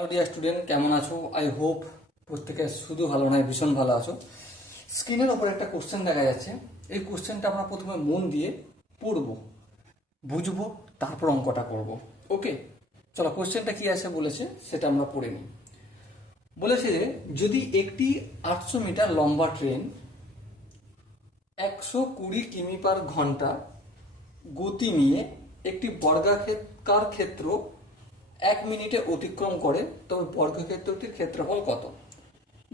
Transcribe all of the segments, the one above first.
Hello dear student, কেমন আছো? I hope প্রত্যেকে শুধু ভালো নয়, ভীষণ ভালো আছো। স্ক্রিনের ওপর একটা কোশ্চেন দেখা যাচ্ছে। এই কোশ্চেনটা আমরা প্রথমে মন দিয়ে পড়বো, বুঝবো, তারপর অঙ্কটা করব। ওকে, চলো কোশ্চেনটা কি আছে বলেছে সেটা আমরা পড়ে নিই। বলেছে যে যদি একটি 800 মিটার লম্বা ট্রেন 120 কিমি/ঘন্টা গতি নিয়ে একটি বর্গাকার ক্ষেত্র 1 মিনিটে অতিক্রম করে, তবে বর্গক্ষেত্রটির ক্ষেত্রফল কত?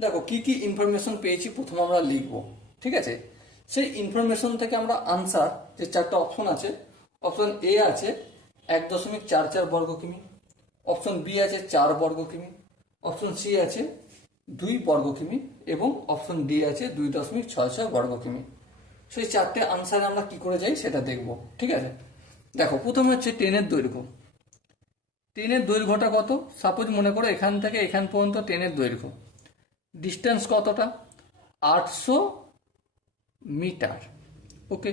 দেখো কি কি ইনফরমেশন পেয়েছি প্রথমে আমরা লিখব। ঠিক আছে, সেই ইনফরমেশন থেকে আমরা আনসার, যে চারটা অপশন আছে, অপশন এ আছে 1.44 বর্গ কিমি, অপশন বি আছে 4 বর্গ কিমি, অপশন সি আছে 2 বর্গ কিমি এবং অপশন ডি আছে 2.66 বর্গ কিমি। সেই চারটে আনসারে আমরা কি করে যাই সেটা দেখব। ঠিক আছে, দেখো প্রথমে হচ্ছে ট্রেনের দৈর্ঘ্য। ট্রেনের দৈর্ঘ্যটা কত? সাপোজ মনে করো এখান থেকে এখান পর্যন্ত ট্রেনের দৈর্ঘ্য, ডিস্টেন্স কতটা? 800 মিটার। ওকে,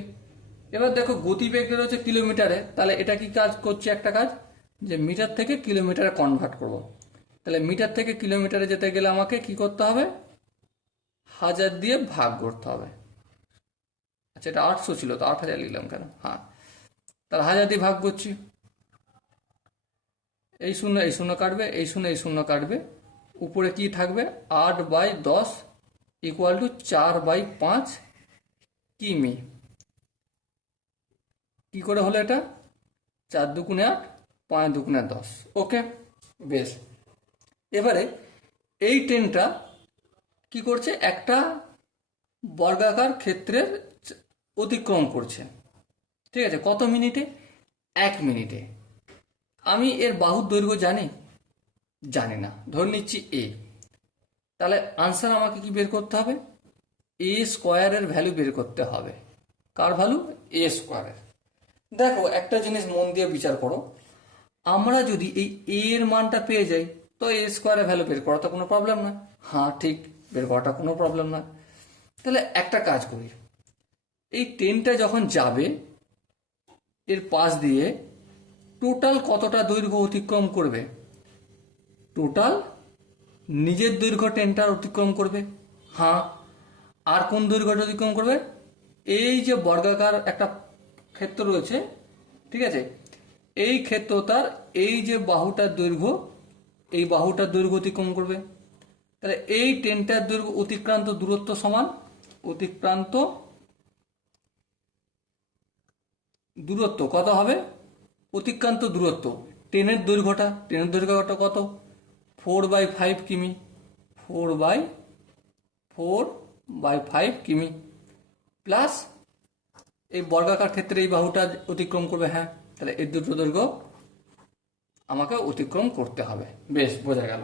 এবার দেখো গতিবেগটা হচ্ছে কিলোমিটারে, তাহলে এটা কি কাজ করছে? একটা কাজ, যে মিটার থেকে কিলোমিটারে কনভার্ট করব। তাহলে মিটার থেকে কিলোমিটারে যেতে গেলে আমাকে কি করতে হবে? 1000 দিয়ে ভাগ করতে হবে। আচ্ছা, এটা 800 ছিল তো 8000 লিখলাম কেন? হ্যাঁ, তাহলে 1000 দিয়ে ভাগ করছি। এই শূন্য কাটবে, এই শূন্য কাটবে, উপরে কি থাকবে? 8/10 ইকুয়াল টু 4/5 কিমি। কি করে হলো এটা? 4×2=8, 5×2=10। ওকে, বেশ। এবারে এই ট্রেনটা কি করছে? একটা বর্গাকার ক্ষেত্রের অতিক্রম করছে। ঠিক আছে, কত মিনিটে? 1 মিনিটে। আমি এর বাহুর দৈর্ঘ্য জানি? জানি না, ধরে নিচ্ছি এ। তাহলে আনসার আমাকে কি বের করতে হবে? এ স্কোয়ারের ভ্যালু বের করতে হবে। কার ভ্যালু? এ স্কোয়ারের। দেখো একটা জিনিস মন দিয়ে বিচার করো, আমরা যদি এই এ এর মানটা পেয়ে যাই তো এ স্কোয়ারের ভ্যালু বের করা তো কোনো প্রবলেম না। হ্যাঁ ঠিক, বের করাটা কোনো প্রবলেম না। তাহলে একটা কাজ করি, এই ট্রেনটা যখন যাবে এর পাশ দিয়ে টোটাল কতটা দৈর্ঘ্য অতিক্রম করবে? টোটাল নিজের দৈর্ঘ্য ট্রেনটার অতিক্রম করবে। হ্যাঁ, আর কোন দৈর্ঘ্যটা অতিক্রম করবে? এই যে বর্গাকার একটা ক্ষেত্র রয়েছে, ঠিক আছে, এই ক্ষেত্রটার এই যে বাহুটার দৈর্ঘ্য, এই বাহুটার দৈর্ঘ্য অতিক্রম করবে। তাহলে এই ট্রেনটার দৈর্ঘ্য অতিক্রান্ত দূরত্ব সমান অতিক্রান্ত দূরত্ব কত হবে? অতিক্রান্ত দূরত্ব, ট্রেনের দৈর্ঘ্যটা কত? 4/5 কিমি। 4/5 কিমি প্লাস এই বর্গাকার ক্ষেত্রে এই বাহুটা অতিক্রম করবে। হ্যাঁ, তাহলে এর দুটো দৈর্ঘ্য আমাকে অতিক্রম করতে হবে। বেশ, বোঝা গেল।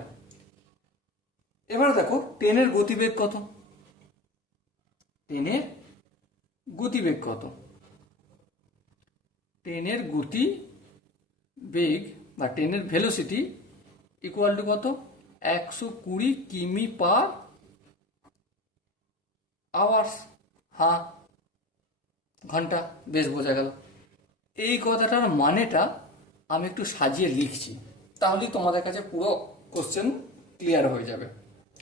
এবার দেখো ট্রেনের গতিবেগ কত? ট্রেনের গতিবেগ কত? ট্রেনের গতিবেগ বা ট্রেনের ভেলোসিটি ইকুয়াল টু কত? 120 কিমি/আওয়ার্স। হ্যাঁ, ঘন্টা। বেশ, বোঝা গেল। এই কথাটার মানেটা আমি একটু সাজিয়ে লিখছি, তাহলেই তোমাদের কাছে পুরো কোশ্চেন ক্লিয়ার হয়ে যাবে।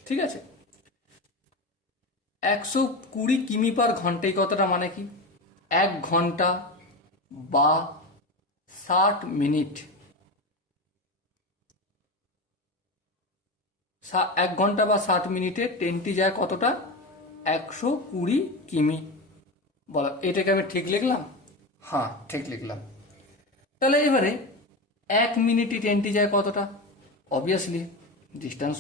ঠিক আছে, 120 কিমি/ঘন্টা এই কথাটা মানে কি? 1 ঘন্টা বা 60 মিনিট। 1 ঘন্টা বা 60 মিনিটে ট্রেনটি যায় কতটা? 120 কিমি। বলো, এটাকে আমি ঠিক লিখলাম? হ্যাঁ, ঠিক লিখলাম। তাহলে এবারে 1 মিনিটে ট্রেনটি যায় কতটা? অবভিয়াসলি ডিস্টেন্স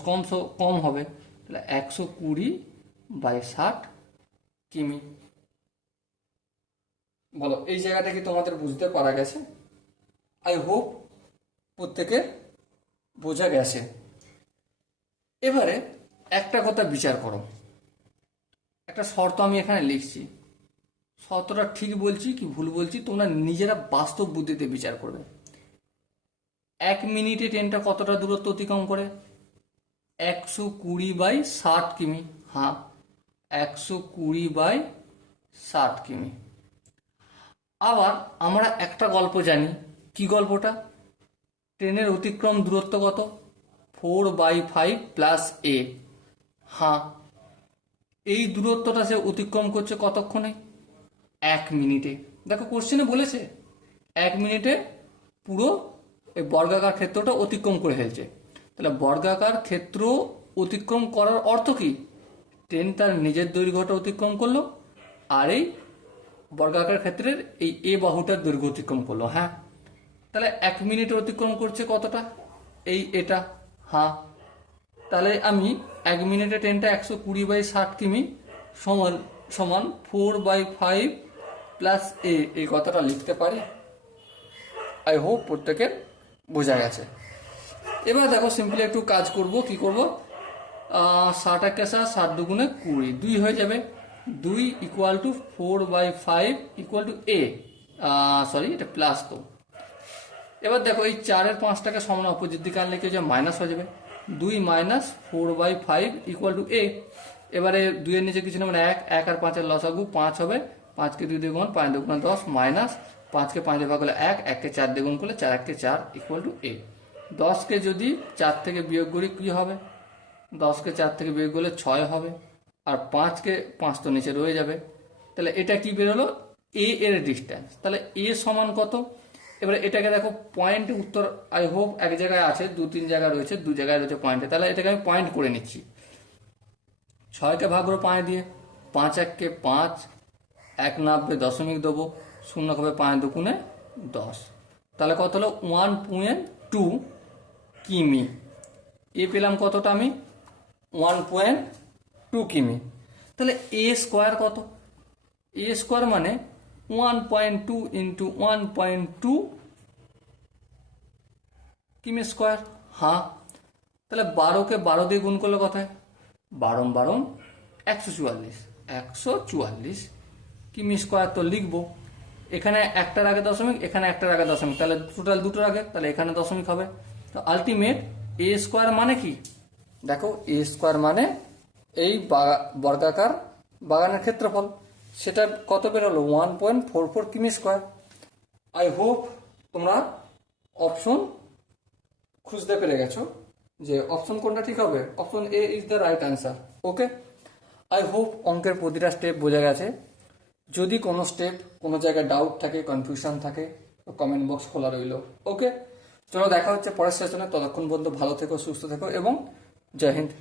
কম হবে, তাহলে 120/60 কিমি। বলো, এই জায়গাটা কি তোমাদের বুঝতে পারা গেছে? আই হোপ প্রত্যেকের বোঝা গেছে। এবারে একটা কথা বিচার করো, একটা শর্ত আমি এখানে লিখছি, শর্তটা ঠিক বলছি কি ভুল বলছি তোমরা নিজেরা বাস্তব বুদ্ধিতে বিচার করবে। 1 মিনিটে ট্রেনটা কতটা দূরত্ব অতিক্রম করে? 120/60 কিমি। হ্যাঁ, 120/60 কিমি। আবার আমরা একটা গল্প জানি। কি গল্পটা? ট্রেনের অতিক্রম দূরত্ব কত? 4/5 প্লাস এ। হ্যাঁ, এই দূরত্বটা সে অতিক্রম করছে কতক্ষণে? 1 মিনিটে। দেখো কোশ্চেনে বলেছে 1 মিনিটে পুরো এই বর্গাকার ক্ষেত্রটা অতিক্রম করে ফেলছে। তাহলে বর্গাকার ক্ষেত্র অতিক্রম করার অর্থ কি? ট্রেন তার নিজের দৈর্ঘ্যটা অতিক্রম করলো, আর এই বর্গাকার ক্ষেত্রের এই এ বাহুটার দৈর্ঘ্য অতিক্রম করলো। হ্যাঁ, তাহলে 1 মিনিটে অতিক্রম করছে কতটা? এটা। হ্যাঁ, তাহলে আমি 1 মিনিটে ট্রেনটা 120/60 কিমি সমান সমান 4/5 প্লাস এই কথাটা লিখতে পারি। আই হোপ প্রত্যেকের বোঝা গেছে। এবার দেখো সিম্পলি একটু কাজ করব। কি করব? 60 একে 7 দুগুণে 20, 2 হয়ে যাবে। 2 equal to 4/5 equal to A. Sorry, এটা প্লাস তো। এবার দেখো এই 4-এর 5টাকে সমান অপোজিট দিকে আনলে কি মাইনাস হয়ে যাবে। 2 মাইনাস 4/5 ইকুয়াল টু এ। এবারে 2 এর নিচে কিছু না, মানে 1, 1 আর 5-এর লসাগু 5 হবে। 5কে 2 দিয়ে গুণ, 5 2 10 মাইনাস 5কে 5 দিয়ে ভাগ করলে 1, 1কে 4 দিয়ে গুণ করলে 4 1কে 4 ইকুয়াল টু এ। 10কে যদি 4 থেকে বিয়োগ করি কি হবে? 10কে 4 থেকে বিয়োগ করলে 6 হবে। আর 5কে 5 তো নিচে রয়ে যাবে। তাহলে এটা কি বেরোলো? এ এর ডিস্টেন্স। তাহলে এ সমান কত? এবারে এটাকে দেখো পয়েন্ট উত্তর আই হোপ এক জায়গায় আছে, 2-3 জায়গায় রয়েছে, 2 জায়গায় রয়েছে পয়েন্টে। তাহলে এটাকে আমি পয়েন্ট করে নিচ্ছি। 6কে ভাগ করবো 5 দিয়ে, 5 1কে 5, 1 90 দশমিক দেবো, 0 হবে 5 দুগুণে 10। তাহলে কত হলো? 1.2 কিমি। এ পেলাম কতটা আমি? 1.2 কিমি। তাহলে এ স্কোয়ার কত? এ স্কোয়ার মানে 1.2 ইন্টু 1.2 কিমি স্কোয়ার। হ্যাঁ, তাহলে 12কে 12 দিয়ে গুণ করলে কথায় 12 12 144, 144 কিমি স্কোয়ার তো লিখবো। এখানে একটার আগে দশমিক, এখানে একটার আগে দশমিক, তাহলে টোটাল দুটোর আগে, তাহলে এখানে দশমিক হবে। তো আলটিমেট এ স্কোয়ার মানে কি? দেখো এ স্কোয়ার মানে এই বর্গাকার বাগানের ক্ষেত্রফল, সেটা কত বেরোলো? 1.44 কিমি স্কোয়ার। আই হোপ তোমরা অপশন খুঁজতে পেরে গেছো যে অপশন কোনটা ঠিক হবে। Option A is the right answer. Okay, I hope অঙ্কের প্রতিটা স্টেপ বোঝা গেছে। যদি কোনো স্টেপ কোনো জায়গায় ডাউট থাকে, কনফিউশন থাকে, কমেন্ট বক্স খোলা রইল। ওকে, চলো দেখা হচ্ছে পরের সেশনে। ততক্ষণ পর্যন্ত ভালো থেকো, সুস্থ থেকো এবং জয় হিন্দ।